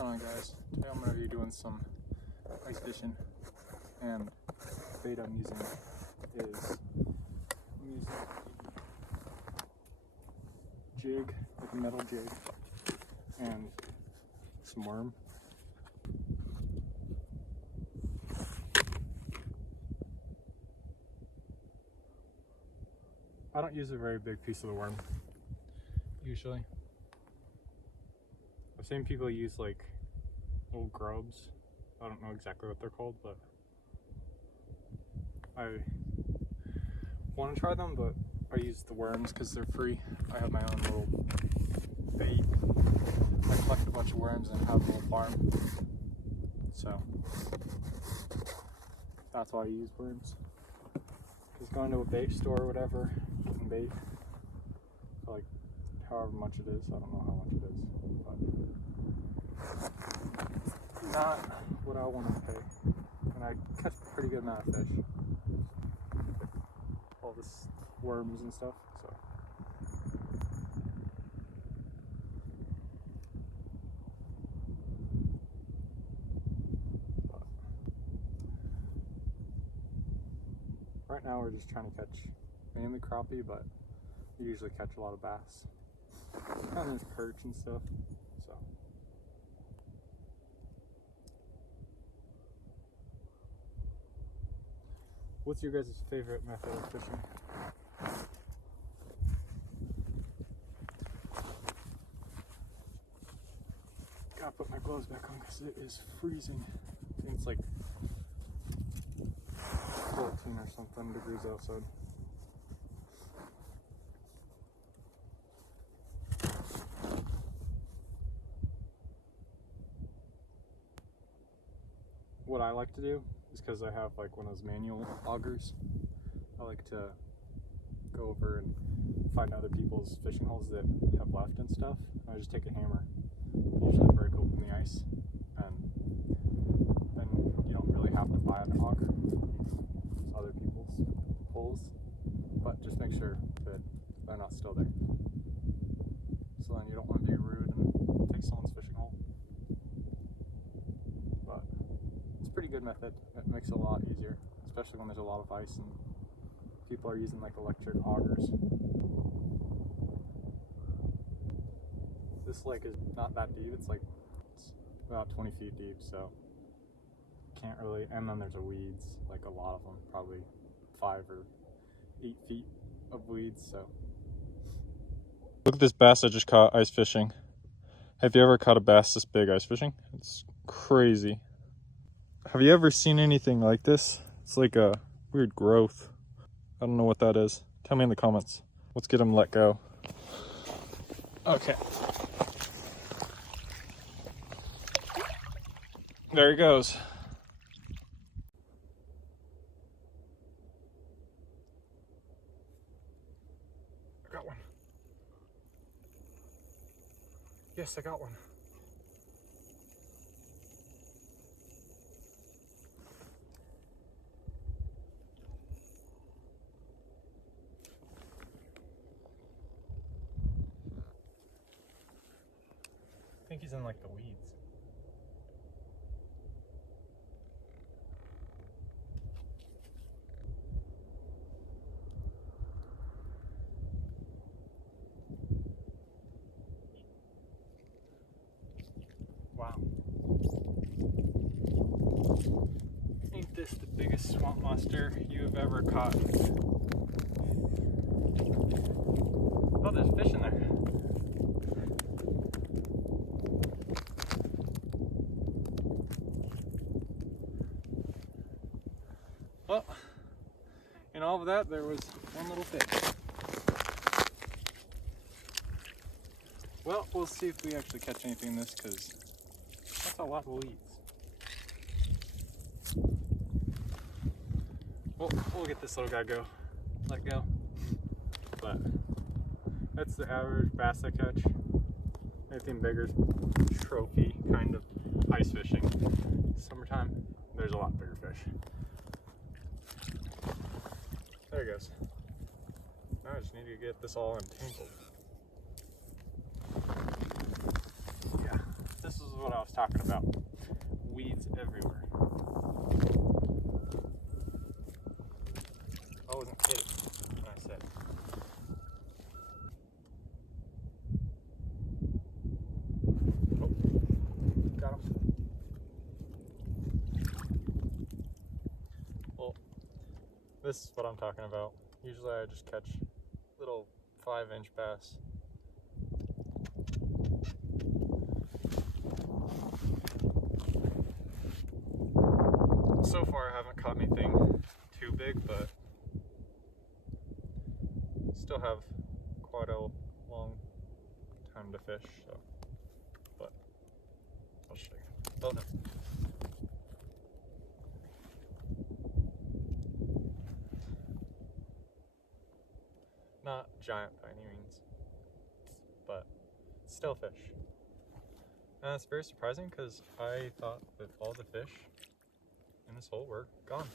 going on, guys? Today I'm going to be doing some ice fishing, and the bait I'm using is a jig, like a metal jig, and some worm. I don't use a very big piece of the worm usually. I've seen people use like little grubs. I don't know exactly what they're called, but I want to try them, but I use the worms because they're free. I have my own little bait. I collect a bunch of worms and have a little farm. So that's why I use worms. Because going to a bait store or whatever, getting bait for like however much it is, I don't know how much it is, but not what I want to pay. And I catch a pretty good amount of fish. All this worms and stuff, so. But right now we're just trying to catch mainly crappie, but we usually catch a lot of bass. And there's perch and stuff, so. What's your guys' favorite method of fishing? Gotta put my gloves back on because it is freezing. I think it's like 14 or something degrees outside. What I like to do is, because I have like one of those manual augers, I like to go over and find other people's fishing holes that have left and stuff. I just take a hammer, usually break open the ice, and then you don't really have to buy an auger. It's other people's holes, but just make sure that they're not still there. So then you don't want to be rude and take someone's fishing hole. But it's a pretty good method. It makes it a lot easier, especially when there's a lot of ice and people are using like electric augers. This lake is not that deep. It's about 20 feet deep, so can't really. And then there's weeds, like a lot of them, probably 5 or 8 feet of weeds. So look at this bass I just caught ice fishing. Have you ever caught a bass this big ice fishing? It's crazy. Have you ever seen anything like this? It's like a weird growth. I don't know what that is. Tell me in the comments. Let's get him let go. Okay. There he goes. I got one. Yes, I got one. I think he's in like the weeds. Wow. Ain't this the biggest swamp monster you have ever caught? Oh, there's fish in there. Well, in all of that, there was one little fish. Well, we'll see if we actually catch anything in this, because that's a lot of weeds. Well, we'll get this little guy let go. But that's the average bass I catch. Anything bigger is trophy kind of ice fishing. Summertime, there's a lot bigger fish. There he goes. Now I just need to get this all entangled. Yeah, This is what I was talking about. Weeds everywhere. I wasn't kidding when I said. Oh, got him. Well, this is what I'm talking about. Usually I just catch little 5-inch bass. So far I haven't caught anything too big, but still have quite a long time to fish, so, but I'll show you. Oh no. Not giant by any means, but still fish. And that's very surprising because I thought that all the fish in this hole were gone.